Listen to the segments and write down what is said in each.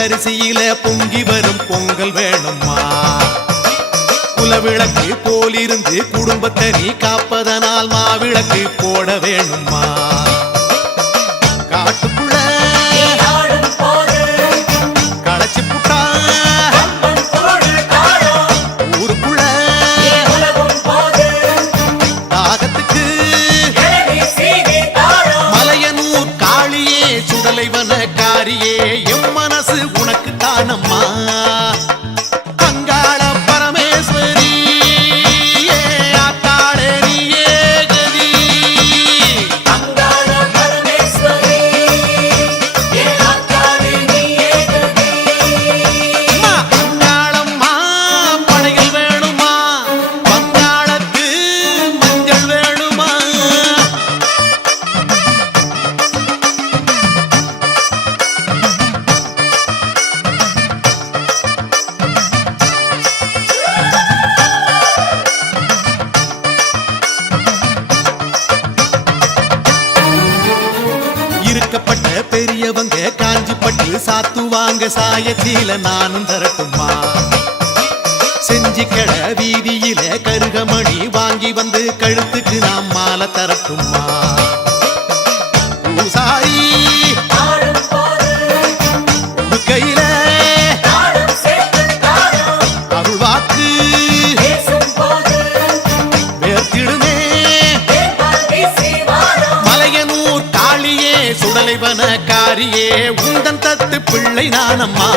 அரிசியில பொங்கி வரும் பொங்கல் வேணும்மா. குலவிளக்கு போலிருந்து குடும்பத்தை நீ காப்பதனால் மாவிளக்கு போட வேணும்மா. காட்டுக்குள்ள சாத்துவாங்க சாயத்தில நானும் தரட்டுமா செஞ்சு கட வீதியில கருகமணி வாங்கி வந்து கழுத்துக்கு நாம் மாலை தரட்டுமா தலைவன காரியே உந்தன் தத்து பிள்ளை நானம்மா.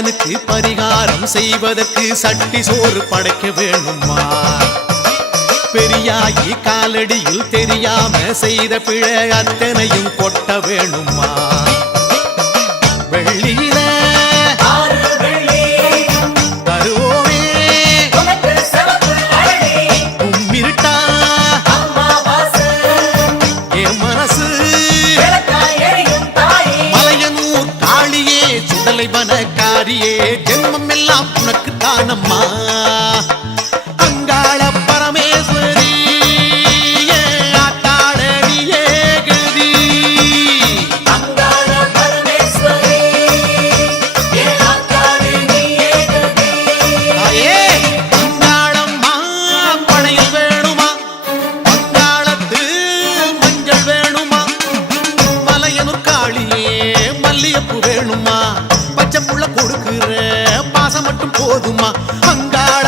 மகனுக்கு பரிகாரம் செய்வதற்கு சட்டி சோறு படைக்க வேணுமா? பெரியாகி காலடியில் தெரியாம செய்த பிழை அத்தனையும் கொட்ட வேணுமா? வெள்ளியில மலையனூர் ஹரியே கொடுக்குற பாசம் மட்டும் போதுமா? அங்காள